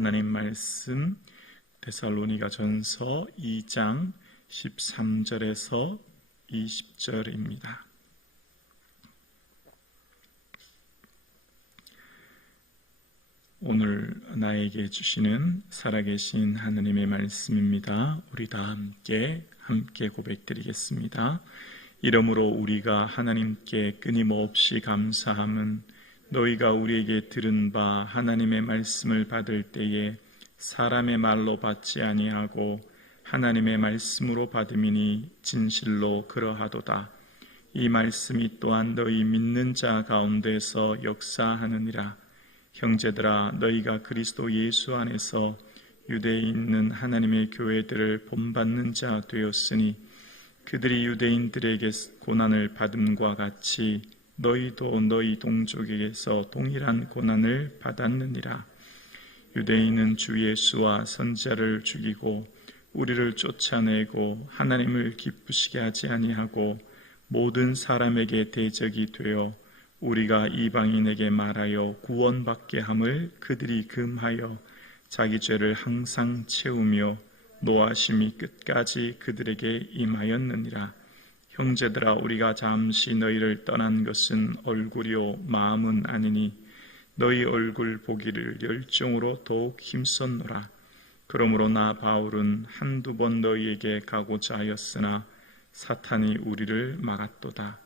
하나님 말씀 데살로니가전서 2장 13절에서 20절입니다. 오늘 나에게 주시는 살아계신 하나님의 말씀입니다. 우리 다 함께 고백드리겠습니다. 이러므로 우리가 하나님께 끊임없이 감사함은 너희가 우리에게 들은 바 하나님의 말씀을 받을 때에 사람의 말로 받지 아니하고 하나님의 말씀으로 받음이니 진실로 그러하도다. 이 말씀이 또한 너희 믿는 자 가운데서 역사하느니라. 형제들아, 너희가 그리스도 예수 안에서 유대에 있는 하나님의 교회들을 본받는 자 되었으니 그들이 유대인들에게 고난을 받음과 같이 너희도 너희 동족에게서 동일한 고난을 받았느니라. 유대인은 주 예수와 선지자를 죽이고 우리를 쫓아내고 하나님을 기쁘시게 하지 아니하고 모든 사람에게 대적이 되어 우리가 이방인에게 말하여 구원받게 함을 그들이 금하여 자기 죄를 항상 채우며 노하심이 끝까지 그들에게 임하였느니라. 형제들아, 우리가 잠시 너희를 떠난 것은 얼굴이요 마음은 아니니 너희 얼굴 보기를 열정으로 더욱 힘썼노라. 그러므로 나 바울은 한두 번 너희에게 가고자 하였으나 사탄이 우리를 막았도다.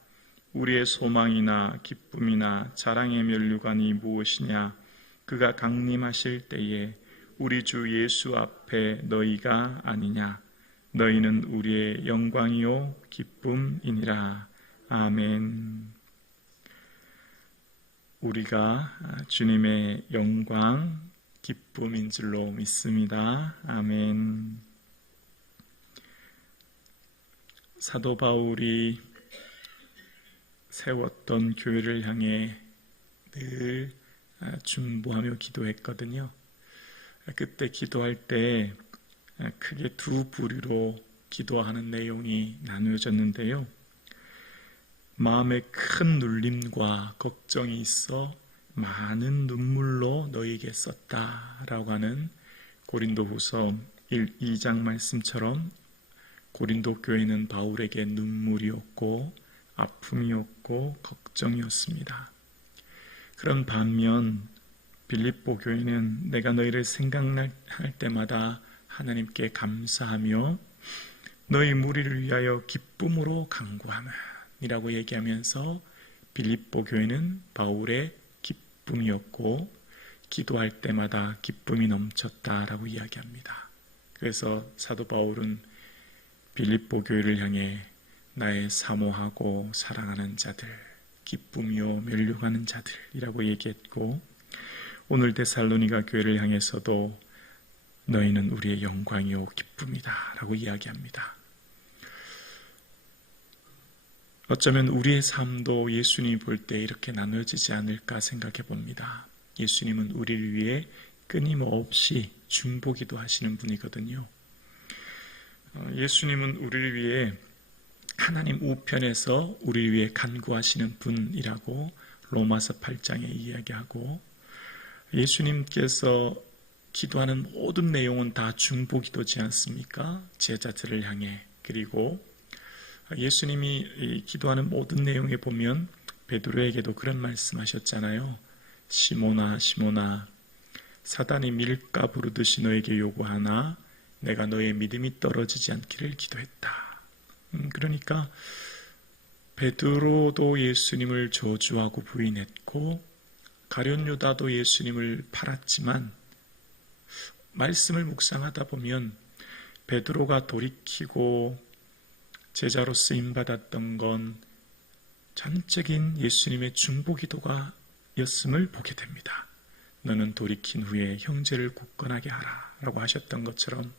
우리의 소망이나 기쁨이나 자랑의 면류관이 무엇이냐? 그가 강림하실 때에 우리 주 예수 앞에 너희가 아니냐? 너희는 우리의 영광이요 기쁨이니라. 아멘. 우리가 주님의 영광, 기쁨인 줄로 믿습니다. 아멘. 사도 바울이 세웠던 교회를 향해 늘 중보하며 기도했거든요. 그때 기도할 때 크게 두 부류로 기도하는 내용이 나누어졌는데요. 마음에 큰 눌림과 걱정이 있어 많은 눈물로 너희에게 썼다라고 하는 고린도후서 2장 말씀처럼 고린도 교회는 바울에게 눈물이었고 아픔이었고 걱정이었습니다. 그런 반면 빌립보 교회는 내가 너희를 생각할 때마다 하나님께 감사하며 너희 무리를 위하여 기쁨으로 간구하느니라고 얘기하면서 빌립보 교회는 바울의 기쁨이었고 기도할 때마다 기쁨이 넘쳤다라고 이야기합니다. 그래서 사도 바울은 빌립보 교회를 향해 나의 사모하고 사랑하는 자들, 기쁨이요 멸류하는 자들이라고 얘기했고, 오늘 데살로니가 교회를 향해서도 너희는 우리의 영광이요 기쁨이다 라고 이야기합니다. 어쩌면 우리의 삶도 예수님 볼 때 이렇게 나눠지지 않을까 생각해 봅니다. 예수님은 우리를 위해 끊임없이 중보기도 하시는 분이거든요. 예수님은 우리를 위해 하나님 우편에서 우리를 위해 간구하시는 분이라고 로마서 8장에 이야기하고, 예수님께서 기도하는 모든 내용은 다 중보기도지 않습니까? 제자들을 향해. 그리고 예수님이 기도하는 모든 내용에 보면 베드로에게도 그런 말씀하셨잖아요. 시몬아 시몬아, 사단이 밀가 부르듯이 너에게 요구하나 내가 너의 믿음이 떨어지지 않기를 기도했다. 그러니까 베드로도 예수님을 저주하고 부인했고 가룟 유다도 예수님을 팔았지만 말씀을 묵상하다 보면 베드로가 돌이키고 제자로 쓰임받았던 건 전적인 예수님의 중보기도가 였음을 보게 됩니다. 너는 돌이킨 후에 형제를 굳건하게 하라 라고 하셨던 것처럼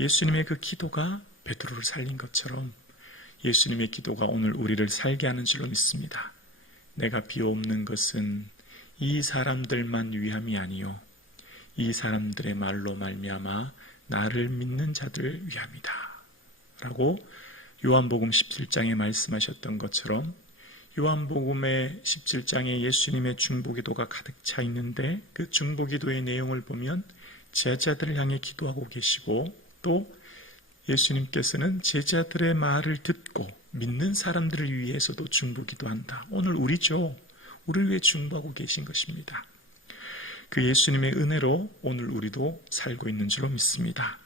예수님의 그 기도가 베드로를 살린 것처럼 예수님의 기도가 오늘 우리를 살게 하는 줄로 믿습니다. 내가 비옵는 것은 이 사람들만 위함이 아니요 이 사람들의 말로 말미암아 나를 믿는 자들 위함이다 라고 요한복음 17장에 말씀하셨던 것처럼 요한복음의 17장에 예수님의 중보기도가 가득 차 있는데 그 중보기도의 내용을 보면 제자들을 향해 기도하고 계시고, 또 예수님께서는 제자들의 말을 듣고 믿는 사람들을 위해서도 중보기도 한다. 오늘 우리죠. 우리를 위해 중보하고 계신 것입니다. 그 예수님의 은혜로 오늘 우리도 살고 있는 줄로 믿습니다.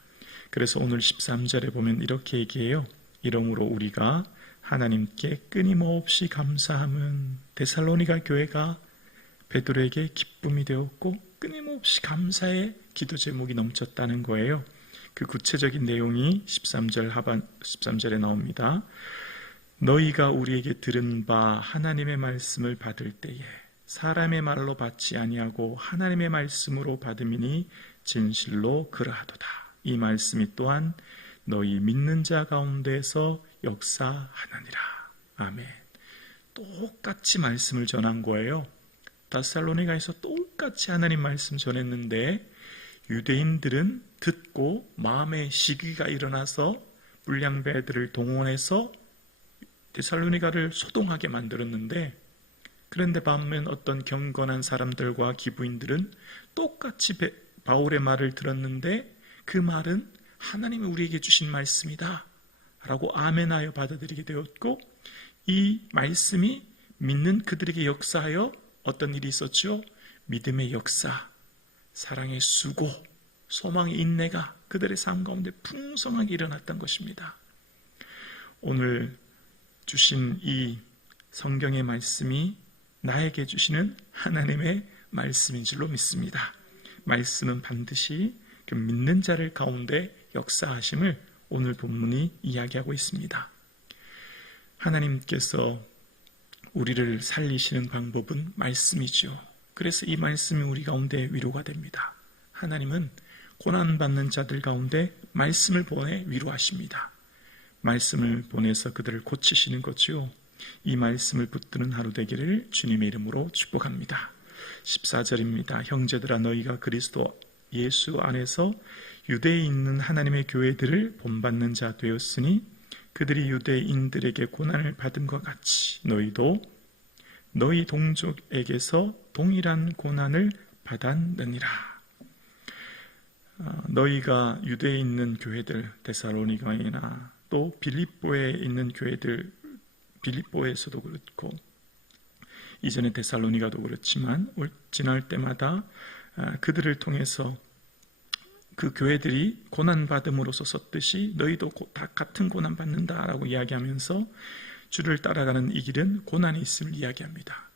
그래서 오늘 13절에 보면 이렇게 얘기해요. 이러므로 우리가 하나님께 끊임없이 감사함은, 데살로니가 교회가 베드로에게 기쁨이 되었고 끊임없이 감사의 기도 제목이 넘쳤다는 거예요. 그 구체적인 내용이 13절에 나옵니다. 너희가 우리에게 들은 바 하나님의 말씀을 받을 때에 사람의 말로 받지 아니하고 하나님의 말씀으로 받음이니 진실로 그러하도다. 이 말씀이 또한 너희 믿는 자 가운데서 역사하느니라. 아멘. 똑같이 말씀을 전한 거예요. 데살로니가에서 똑같이 하나님 말씀 전했는데 유대인들은 듣고 마음에 시기가 일어나서 불량배들을 동원해서 데살로니가를 소동하게 만들었는데, 그런데 반면 어떤 경건한 사람들과 기부인들은 똑같이 바울의 말을 들었는데 그 말은 하나님이 우리에게 주신 말씀이다 라고 아멘하여 받아들이게 되었고, 이 말씀이 믿는 그들에게 역사하여 어떤 일이 있었죠? 믿음의 역사, 사랑의 수고, 소망의 인내가 그들의 삶 가운데 풍성하게 일어났던 것입니다. 오늘 주신 이 성경의 말씀이 나에게 주시는 하나님의 말씀인 줄로 믿습니다. 말씀은 반드시 그 믿는 자를 가운데 역사하심을 오늘 본문이 이야기하고 있습니다. 하나님께서 우리를 살리시는 방법은 말씀이죠. 그래서 이 말씀이 우리 가운데 위로가 됩니다. 하나님은 고난받는 자들 가운데 말씀을 보내 위로하십니다. 말씀을 보내서 그들을 고치시는 거죠. 이 말씀을 붙드는 하루 되기를 주님의 이름으로 축복합니다. 14절입니다. 형제들아, 너희가 그리스도 예수 안에서 유대에 있는 하나님의 교회들을 본받는 자 되었으니 그들이 유대인들에게 고난을 받음과 같이 너희도 너희 동족에게서 동일한 고난을 받았느니라. 너희가 유대에 있는 교회들, 데살로니가이나 또 빌립보에 있는 교회들, 빌립보에서도 그렇고 이전에 데살로니가도 그렇지만 지날 때마다 그들을 통해서 그 교회들이 고난받음으로써 썼듯이 너희도 다 같은 고난받는다라고 이야기하면서 주를 따라가는 이 길은 고난이 있음을 이야기합니다.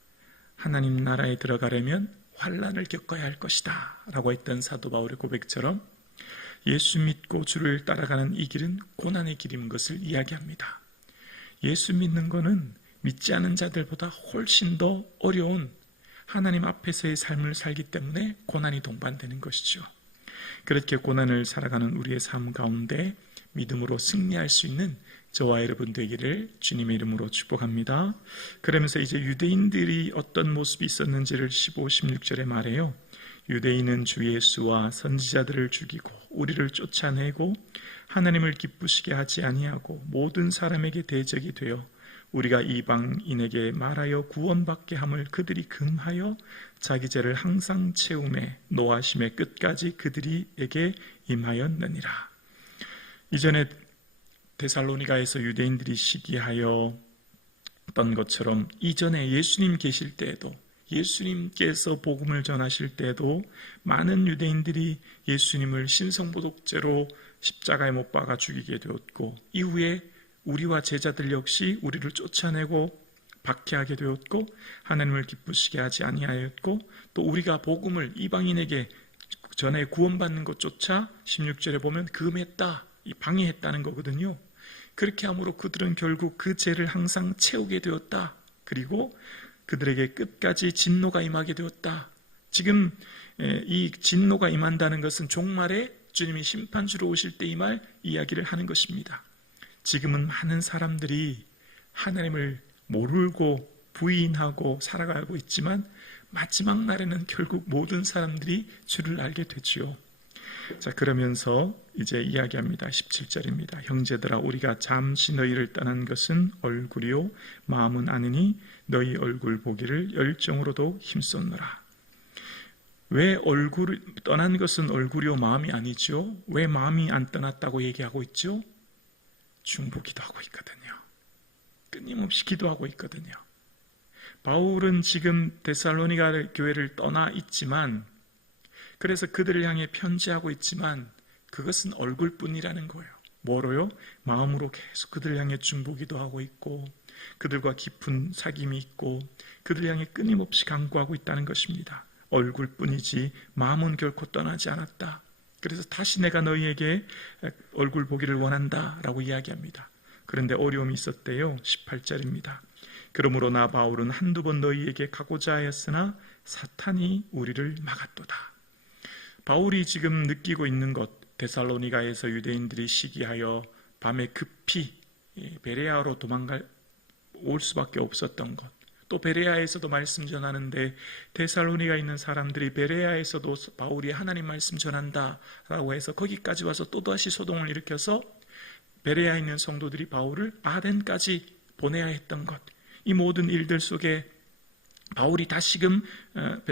하나님 나라에 들어가려면 환난을 겪어야 할 것이다 라고 했던 사도 바울의 고백처럼 예수 믿고 주를 따라가는 이 길은 고난의 길인 것을 이야기합니다. 예수 믿는 것은 믿지 않은 자들보다 훨씬 더 어려운 하나님 앞에서의 삶을 살기 때문에 고난이 동반되는 것이죠. 그렇게 고난을 살아가는 우리의 삶 가운데 믿음으로 승리할 수 있는 저와 여러분 되기를 주님의 이름으로 축복합니다. 그러면서 이제 유대인들이 어떤 모습이 있었는지를 15, 16절에 말해요. 유대인은 주 예수와 선지자들을 죽이고 우리를 쫓아내고 하나님을 기쁘시게 하지 아니하고 모든 사람에게 대적이 되어 우리가 이방인에게 말하여 구원받게 함을 그들이 금하여 자기 죄를 항상 채우매 노하심의 끝까지 그들에게 임하였느니라. 이전에 데살로니가에서 유대인들이 시기하여 던 것처럼 이전에 예수님 계실 때에도 예수님께서 복음을 전하실 때에도 많은 유대인들이 예수님을 신성모독죄로 십자가에 못 박아 죽이게 되었고 이후에 우리와 제자들 역시 우리를 쫓아내고 박해하게 되었고 하나님을 기쁘시게 하지 아니하였고 또 우리가 복음을 이방인에게 전해 구원받는 것조차 16절에 보면 금했다, 방해했다는 거거든요. 그렇게 함으로 그들은 결국 그 죄를 항상 채우게 되었다. 그리고 그들에게 끝까지 진노가 임하게 되었다. 지금 이 진노가 임한다는 것은 종말에 주님이 심판주로 오실 때 이 말 이야기를 하는 것입니다. 지금은 많은 사람들이 하나님을 모르고 부인하고 살아가고 있지만 마지막 날에는 결국 모든 사람들이 주를 알게 되지요. 자, 그러면서 이제 이야기합니다. 17절입니다. 형제들아, 우리가 잠시 너희를 떠난 것은 얼굴이요 마음은 아니니 너희 얼굴 보기를 열정으로도 힘썼노라. 왜 얼굴 떠난 것은 얼굴이요 마음이 아니죠? 왜 마음이 안 떠났다고 얘기하고 있죠? 중보기도하고 있거든요. 끊임없이 기도하고 있거든요. 바울은 지금 데살로니가 교회를 떠나 있지만, 그래서 그들을 향해 편지하고 있지만 그것은 얼굴뿐이라는 거예요. 뭐로요? 마음으로 계속 그들을 향해 중보기도하고 있고, 그들과 깊은 사귐이 있고, 그들을 향해 끊임없이 간구하고 있다는 것입니다. 얼굴뿐이지 마음은 결코 떠나지 않았다. 그래서 다시 내가 너희에게 얼굴 보기를 원한다 라고 이야기합니다. 그런데 어려움이 있었대요. 18절입니다. 그러므로 나 바울은 한두 번 너희에게 가고자 하였으나 사탄이 우리를 막았도다. 바울이 지금 느끼고 있는 것, 데살로니가에서 유대인들이 시기하여 밤에 급히 베레아로 올 수밖에 없었던 것, 또 베레아에서도 말씀 전하는데 데살로니가 있는 사람들이 베레아에서도 바울이 하나님 말씀 전한다라고 해서 거기까지 와서 또다시 소동을 일으켜서 베레아에 있는 성도들이 바울을 아덴까지 보내야 했던 것, 이 모든 일들 속에 바울이 다시금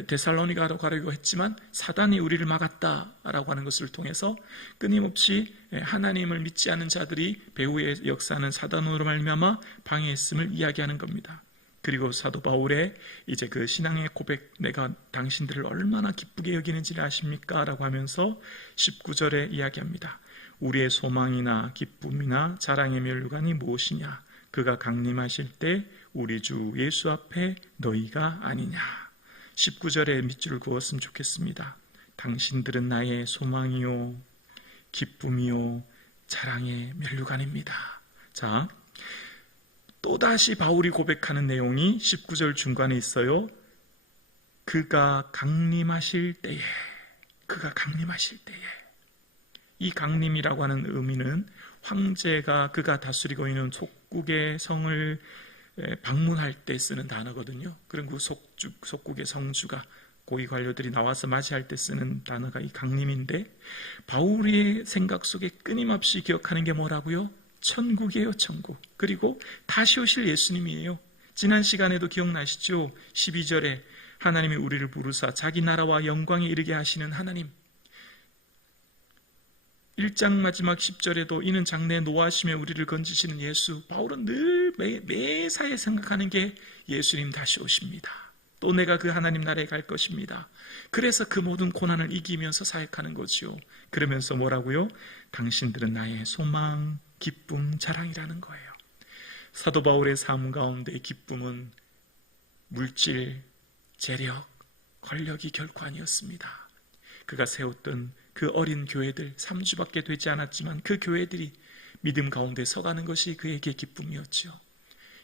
데살로니가로 가려고 했지만 사단이 우리를 막았다라고 하는 것을 통해서 끊임없이 하나님을 믿지 않은 자들이 배후의 역사는 사단으로 말미암아 방해했음을 이야기하는 겁니다. 그리고 사도 바울의 이제 그 신앙의 고백, 내가 당신들을 얼마나 기쁘게 여기는지를 아십니까? 라고 하면서 19절에 이야기합니다. 우리의 소망이나 기쁨이나 자랑의 면류관이 무엇이냐? 그가 강림하실 때 우리 주 예수 앞에 너희가 아니냐. 19절에 밑줄을 그었으면 좋겠습니다. 당신들은 나의 소망이요 기쁨이요 자랑의 면류관입니다. 자, 또다시 바울이 고백하는 내용이 19절 중간에 있어요. 그가 강림하실 때에, 그가 강림하실 때에. 이 강림이라고 하는 의미는 황제가 그가 다스리고 있는 속국의 성을 방문할 때 쓰는 단어거든요. 그리고 그 속국의 성주가 고위 관료들이 나와서 맞이할 때 쓰는 단어가 이 강림인데, 바울의 생각 속에 끊임없이 기억하는 게 뭐라고요? 천국이에요, 천국. 그리고 다시 오실 예수님이에요. 지난 시간에도 기억나시죠? 12절에 하나님이 우리를 부르사 자기 나라와 영광에 이르게 하시는 하나님. 1장 마지막 10절에도 이는 장래에 노하심에 우리를 건지시는 예수. 바울은 늘 매사에 생각하는 게 예수님 다시 오십니다. 또 내가 그 하나님 나라에 갈 것입니다. 그래서 그 모든 고난을 이기면서 사역하는 거지요. 그러면서 뭐라고요? 당신들은 나의 소망, 기쁨, 자랑이라는 거예요. 사도 바울의 삶 가운데 기쁨은 물질, 재력, 권력이 결코 아니었습니다. 그가 세웠던 그 어린 교회들, 3주밖에 되지 않았지만 그 교회들이 믿음 가운데 서가는 것이 그에게 기쁨이었죠.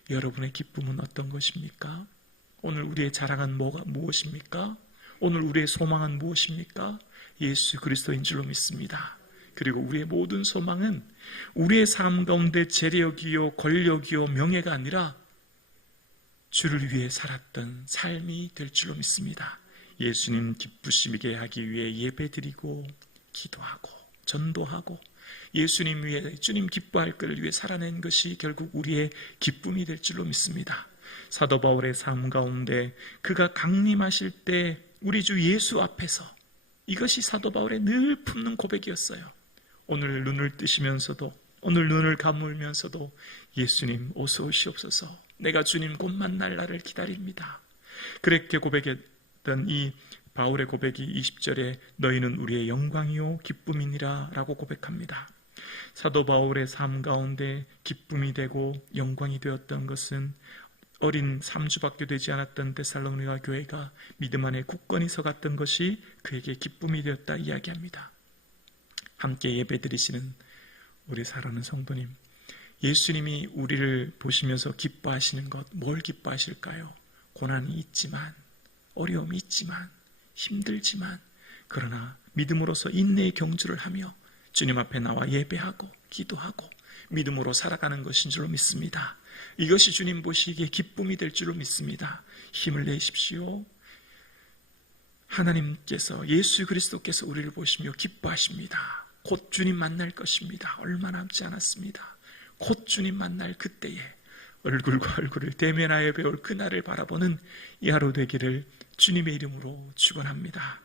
여러분의 기쁨은 어떤 것입니까? 오늘 우리의 자랑은 무엇입니까? 오늘 우리의 소망은 무엇입니까? 예수 그리스도인 줄로 믿습니다. 그리고 우리의 모든 소망은 우리의 삶 가운데 재력이요 권력이요 명예가 아니라 주를 위해 살았던 삶이 될 줄로 믿습니다. 예수님 기쁘시게 하기 위해 예배드리고 기도하고 전도하고 예수님 위해 주님 기뻐할 것을 위해 살아낸 것이 결국 우리의 기쁨이 될 줄로 믿습니다. 사도 바울의 삶 가운데 그가 강림하실 때 우리 주 예수 앞에서, 이것이 사도 바울의 늘 품는 고백이었어요. 오늘 눈을 뜨시면서도, 오늘 눈을 감으면서도 예수님 어서 오시옵소서, 내가 주님 곧 만날 날을 기다립니다. 그렇게 고백했던 이 바울의 고백이 20절에 너희는 우리의 영광이요 기쁨이니라 라고 고백합니다. 사도 바울의 삶 가운데 기쁨이 되고 영광이 되었던 것은 어린 3주밖에 되지 않았던 데살로니가 교회가 믿음 안에 굳건히 서갔던 것이 그에게 기쁨이 되었다 이야기합니다. 함께 예배드리시는 우리 사랑하는 성도님, 예수님이 우리를 보시면서 기뻐하시는 것, 뭘 기뻐하실까요? 고난이 있지만, 어려움이 있지만, 힘들지만, 그러나 믿음으로서 인내의 경주를 하며 주님 앞에 나와 예배하고 기도하고 믿음으로 살아가는 것인 줄로 믿습니다. 이것이 주님 보시기에 기쁨이 될 줄로 믿습니다. 힘을 내십시오. 하나님께서, 예수 그리스도께서 우리를 보시며 기뻐하십니다. 곧 주님 만날 것입니다. 얼마 남지 않았습니다. 곧 주님 만날 그때에 얼굴과 얼굴을 대면하여 배울 그날을 바라보는 이 하루 되기를 주님의 이름으로 축원합니다.